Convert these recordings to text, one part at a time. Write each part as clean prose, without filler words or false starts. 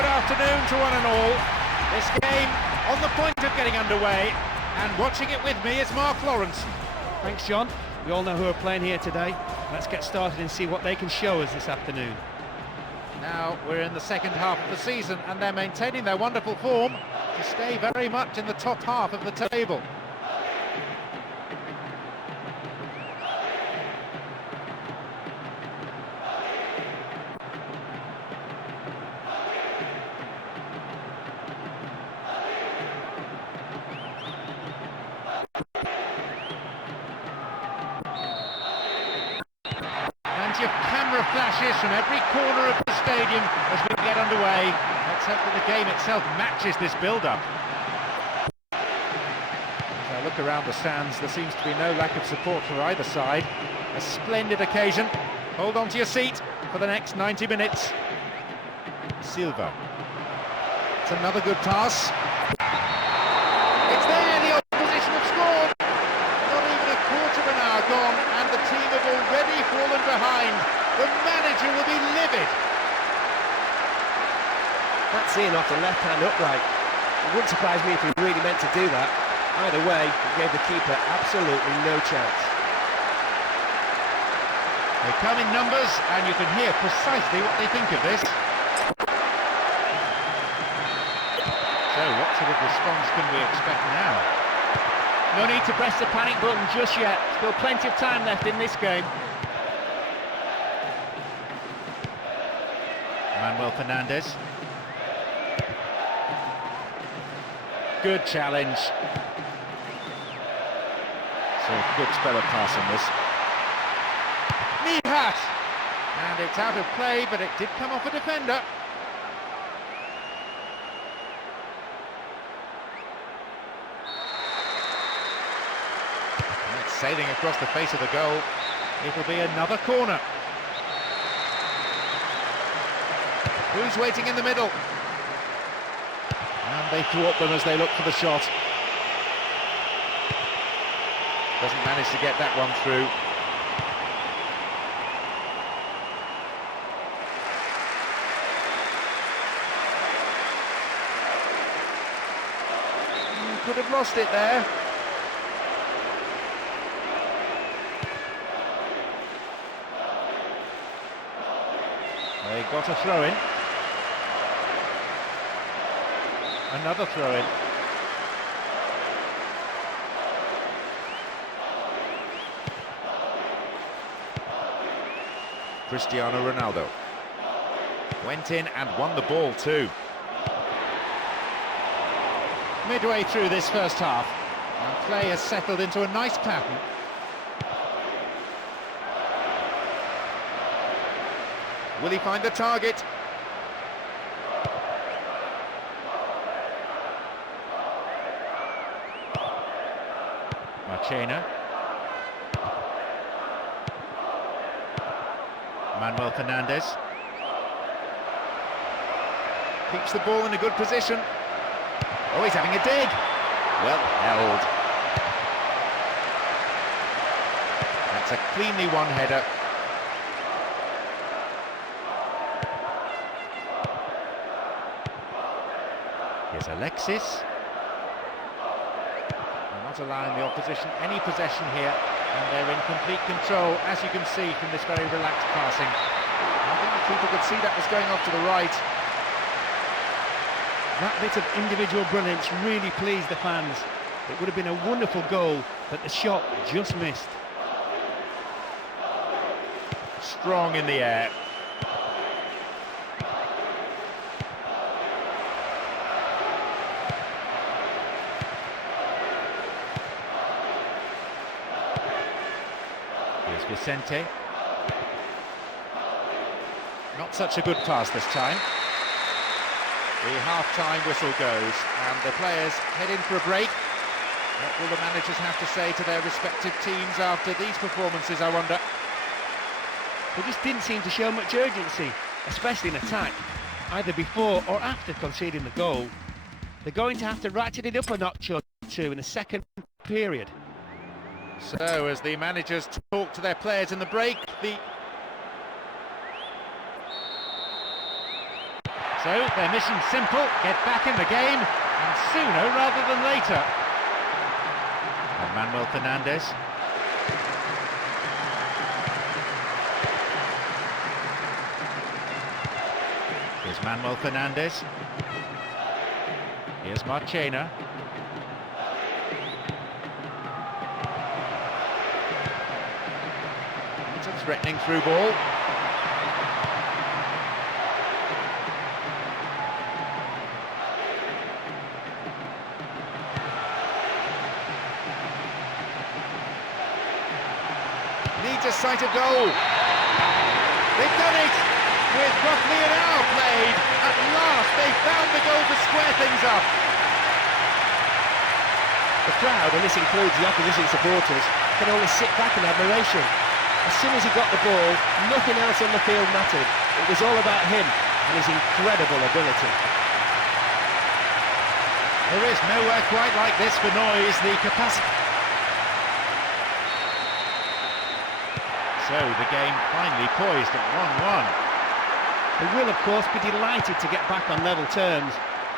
Good afternoon to one and all. This game on the point of getting underway, and watching it with me is Mark Lawrence. Thanks, John. We all know who are playing here today. Let's get started and see what they can show us this afternoon. Now we're in the second half of the season, and they're maintaining their wonderful form to stay very much in the top half of the table. Plenty of camera flashes from every corner of the stadium as we get underway. Let's hope that the game itself matches this build-up. As I look around the stands, there seems to be no lack of support for either side. A splendid occasion. Hold on to your seat for the next 90 minutes. Silva. It's another good pass. It's there, the opposition have scored. Not even a quarter of an hour gone, and the team have already fallen behind. The manager will be livid. That's in off the left-hand upright. It wouldn't surprise me if he really meant to do that. Either way, he gave the keeper absolutely no chance. They come in numbers, and you can hear precisely what they think of this. So, what sort of response can we expect now? No need to press the panic button just yet. Still plenty of time left in this game. Manuel Fernandes. Good challenge. So a good spell of pass on this. Nihat! And it's out of play, but it did come off a defender. And it's sailing across the face of the goal. It'll be another corner. Who's waiting in the middle? And they thwart them as they look for the shot. Doesn't manage to get that one through. Could have lost it there. They got a throw-in. Another throw-in. Cristiano Ronaldo went in and won the ball too. Midway through this first half, and play has settled into a nice pattern. Will he find the target? Marchena. Manuel Fernandes. Keeps the ball in a good position. Oh, he's having a dig. Well held. That's a cleanly won header. Here's Alexis. Not allowing the opposition any possession here, and they're in complete control, as you can see from this very relaxed passing. I think people could see that was going off to the right. That bit of individual brilliance really pleased the fans. It would have been a wonderful goal, but the shot just missed. Strong in the air. Here's Vicente. Not such a good pass this time. The half-time whistle goes, and the players head in for a break. What will the managers have to say to their respective teams after these performances, I wonder? They just didn't seem to show much urgency, especially in attack, either before or after conceding the goal. They're going to have to ratchet it up a notch or two in the second period. So, as the managers talk to their players in the break, the So their mission's simple, get back in the game, and sooner rather than later. And Manuel Fernandes. Here's Manuel Fernandes. Here's Marchena. It's a threatening through ball. Needs a sight of goal. They've done it! With roughly an hour played, at last they found the goal to square things up. The crowd, and this includes the opposition supporters, can only sit back in admiration. As soon as he got the ball, nothing else on the field mattered. It was all about him and his incredible ability. There is nowhere quite like this for noise, the capacity. So the game finally poised at 1-1. They will, of course, be delighted to get back on level terms.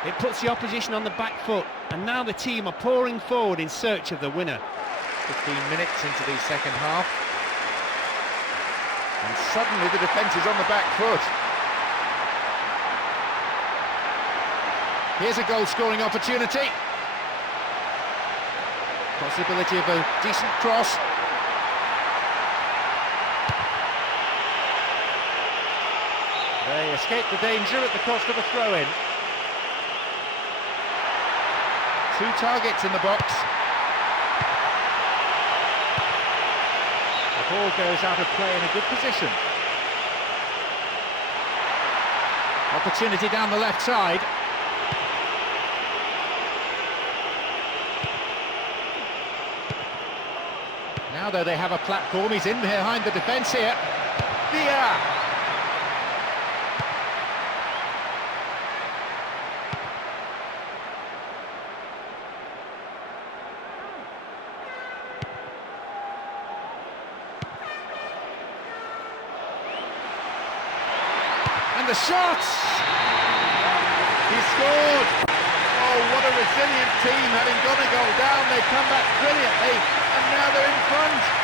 It puts the opposition on the back foot, and now the team are pouring forward in search of the winner. 15 minutes into the second half. And suddenly the defence is on the back foot. Here's a goal-scoring opportunity. Possibility of a decent cross. They escape the danger at the cost of a throw-in. Two targets in the box. The ball goes out of play in a good position. Opportunity down the left side. Now though they have a platform, he's in behind the defence here. Villa! And the shots! He scored! Oh, what a resilient team, having got a goal down, they come back brilliantly, and now they're in front.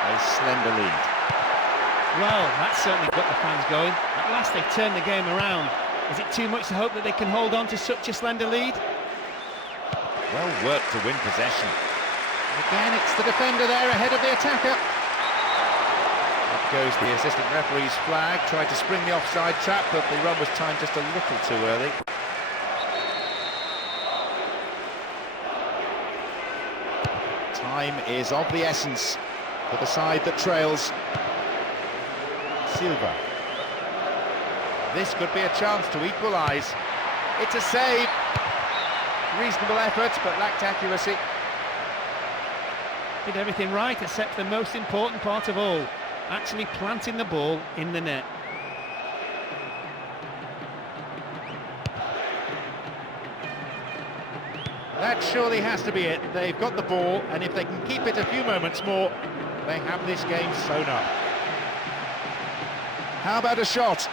A slender lead. Well, that's certainly got the fans going. At last they've turned the game around. Is it too much to hope that they can hold on to such a slender lead? Well worked to win possession. Again, it's the defender there ahead of the attacker. Up goes the assistant referee's flag. Tried to spring the offside trap, but the run was timed just a little too early. Time is of the essence for the side that trails. Silva. This could be a chance to equalise. It's a save. Reasonable effort, but lacked accuracy. Did everything right except the most important part of all, actually planting the ball in the net. That surely has to be it. They've got the ball, and if they can keep it a few moments more, they have this game sewn up. How about a shot?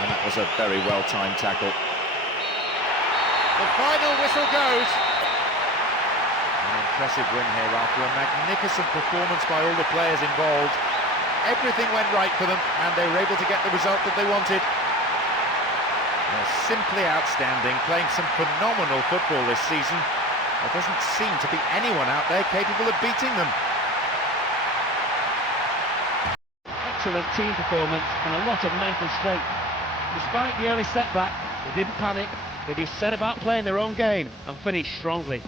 And that was a very well-timed tackle. The final whistle goes. An impressive win here after a magnificent performance by all the players involved. Everything went right for them, and they were able to get the result that they wanted. They're simply outstanding, playing some phenomenal football this season. There doesn't seem to be anyone out there capable of beating them. Excellent team performance and a lot of mental strength. Despite the early setback, they didn't panic. They just set about playing their own game and finished strongly.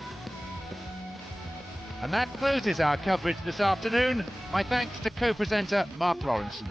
And that closes our coverage this afternoon. My thanks to co-presenter Mark Lawrenson.